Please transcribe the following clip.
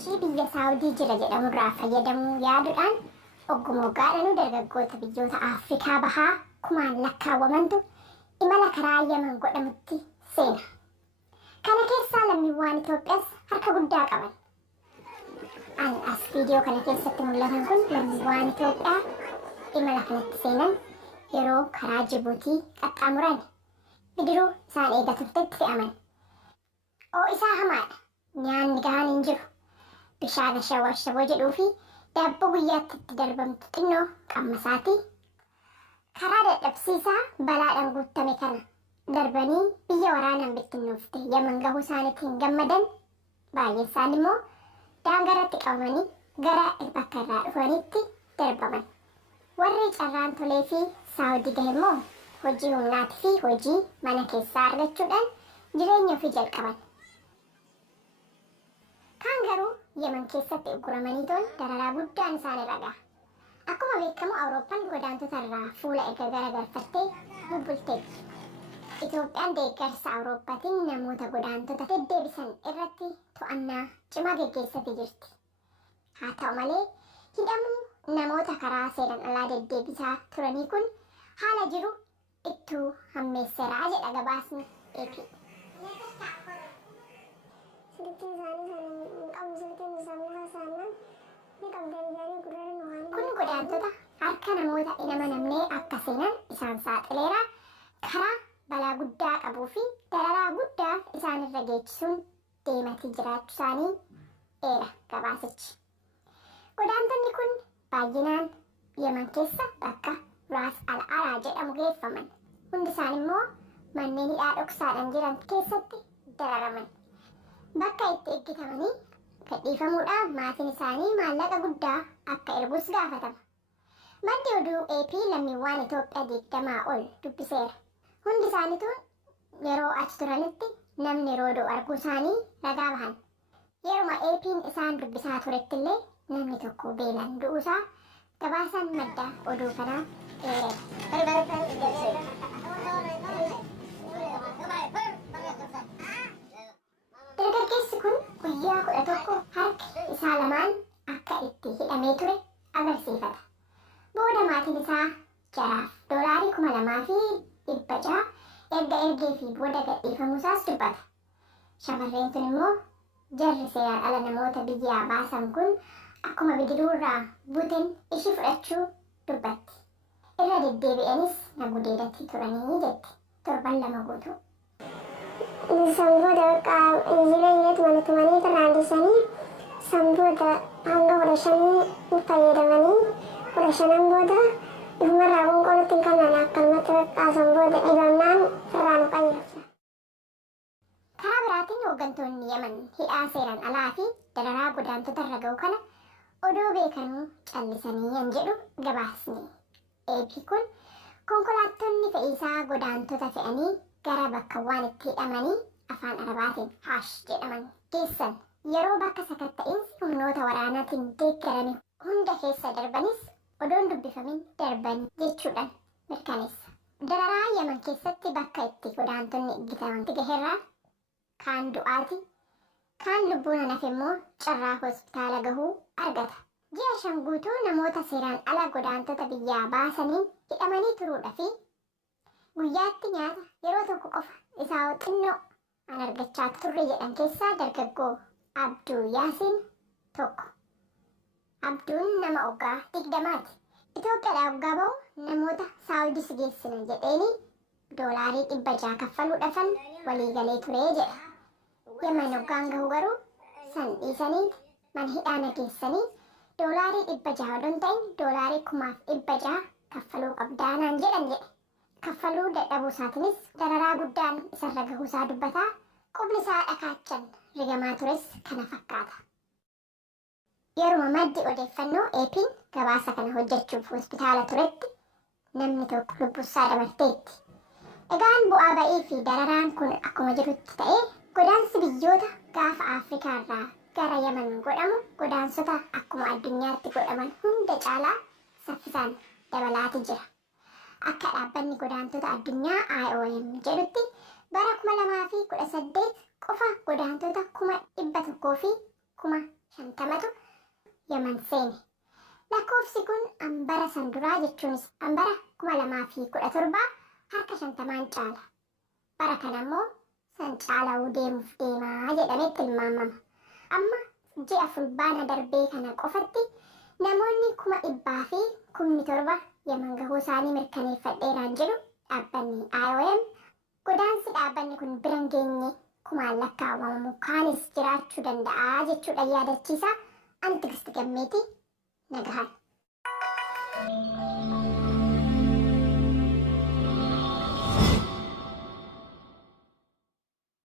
Sochii biyya Saawudii jira jedhamurraa fayyadamuu yaaduudhaan ogummaadhaan dargaggoota biyyoota Afrikaa bahaa kumaan lakkaawwamantu imala karaa Yaman godhamutti seena. Kana keessaa lammiiwwan Itoophiyaas harka guddaa qaban. As viidiyoo kana keessatti mul'atan kun lammiiwwan Itoophiyaa imala kanatti seenan yeroo karaa Jibuutii qaxxaamuran bidiruu isaan eegaa turtetti fe'aman. Isaa hamaadha. Nyaanni gahaan hin jiru. Bishaan shawashawoo jedhuu fi daabboo guyyaatti itti darbamtu xinnoo qammasaatii. Karaa dadhabsiisaa balaadhaan guutame kana darbanii biyya waraanaan bittinnoofte Yaman gahuu isaaniitiin gammadan baay'een isaan immoo daangaratti qabamanii gara bakka irraa dhufanitti darbaman. Warri carraan tolee fi Saawudii gahe immoo hojii humnaatii fi hojii mana keessaa argachuudhaan jireenya ofii jalqaban. Kaan garuu Yaman keessatti uguramanii dararaa guddaan isaan irra gaha. Akkuma beekamu Awurooppaan godaantota irraa fuula erga garagalfattee bubbulteetti. Itoophiyaan deeggarsa Awurooppaatiin namoota godaantota deddeebisan irratti to'annaa cimaa geggeessitee jirti. Haa ta'u malee hidhamuu namoota karaa seeraan alaa deddeebisaa turanii kun haala jiru ittuu hammeesseeraa jedha gabaasni AP. Kun godaantota harka namoota hin amanamnee akka seenan isaan saaxileera. Karaa balaa guddaa qabuu fi dararaa guddaa isaanirra geechisuun deematii jiraachuu isaanii eera gabaasichi. Godaantonni kun baay'inaan Yaman keessa bakka Raas Al-Araa jedhamu geeffaman. Hundi isaan immoo manneen hidhaa dhoksaadhaan jiran keessatti dararaman. Bakka itti eeggatamanii gadhiifamuudhaan maatiin isaanii maallaqa guddaa akka ergus gaafatama. Maddi oduu AP lammiiwwan Itoophiyaa 20 ol dubbiseera. Hundi isaaniitu yeroo achi turanitti namni roodoo arguu isaanii ragaa bahan. Yeruma AP'n isaan dubbisaa turetti illee namni tokko beelaan du'uusaa gabaasaan madda oduu kanaa eereera. Dargaggeessi kun guyyaa 11 harki isaa lamaan akka itti hidhamee ture agarsiifata. Booda maatiin isaa jaraaf $2,600 erga ergee fi booda gadhiifamuusaas dubbata. Shamarreen tun immoo jarri seeraan ala namoota biyyaa baasan kun akkuma bidiruurraa buuteen ishii fudhachuu dubbatti. Irra deddeebi'anis na gudeedatti turanii jetti. 7 guutuu. Sanbooda jireenyatti mana tumanii irraandisanii sanbooda hanga 15 fayyadamanii 15 booda ifumarraa qonqoolutti hin kannaan akkanumatti rakkaasan booda dhibamnaan irraan qayyabsa. Karaa biraatiin hooggantoonni Yaman hidhaa seeraan alaa fi dararaa godaantota irra ga'u kana odoo beekanuu callisanii hin jedhu gabaasni. AP kun konkolaattonni fe'iisaa godaantota fe'anii gara bakkawwan itti hidhamanii afaan Arabaatiin haash jedhaman geessan yeroo bakka sakatta'iinsi humnoota waraanaatiin deeggarame hunda keessa darbanis odoon dubbifamin darban jechuudhaan mirkaneessa. Dararaa Yaman keessatti bakka itti godaantonni eeggataman gaherraa kaan du'aati, kaan lubbuun hafe immoo carraa hospitaala gahuu argata. Ji'a 5 guutuu namoota seeraan ala godaantota biyyaa baasaniin hidhamanii turuudha fi guyyaatti nyaata yeroo tokko qofa isaa xinnoo an argachaa turre jedhan keessaa dargaggoo Abduu Yaasiin tokko. Abduun nama waggaa 20ti. Itoophiyaadhaa waggaa ba'u namoota Saawudis geessina jedheeni $600 kaffaluudhaafan waliigalee ture jedha. Yaman waggaan gahu garuu san dhiisanii mana hidhaa nageessanii $600 odoon ta'in $1,600 kaffaluu qabdaanaan jedhan jedhe. Kaffaluu dadhabuu isaatiinis dararaa guddaan isarra gahuusaa dubbataa qubni isaa dhakaachan rigamaa tures kana fakkaata. Yeruma maddi odeeffannoo AP'n gabaasa kana hojjechuuf hospitaala turetti namni tokko lubbuusaa dabarteetti. Egaan bu'aa ba'ii fi dararaan kun akkuma jirutti ta'ee godaansi biyyoota gaafa Afrikaa irraa gara Yaman godhamu godaansota akkuma addunyaatti godhaman hunda caalaa saffisaan dabalaati jira. Akka dhaabbanni godaantota addunyaa IOM jedhutti bara 2018 qofa godaantota 100,000 fi 50tu Yaman seene. Lakkoofsi kun hambara san duraa jechuunis hambara 2017 harka 50 caala. Bara kana immoo san caala'uu deemuuf deemaa jedhamee tilmaamama. Amma ji'a fulbaana darbee kana qofatti namoonni 100,000 fi 7,000 Yaman gahuu isaanii mirkaneeffadheeraan jedhu dhaabbanni IOM. Godaansi dhaabbanni kun bira hin geenye kumaan lakkaawwamamu kaanis jiraachuu danda'a jechuudha yaadachiisa. Ani Tigisti Gammeetii nagahan.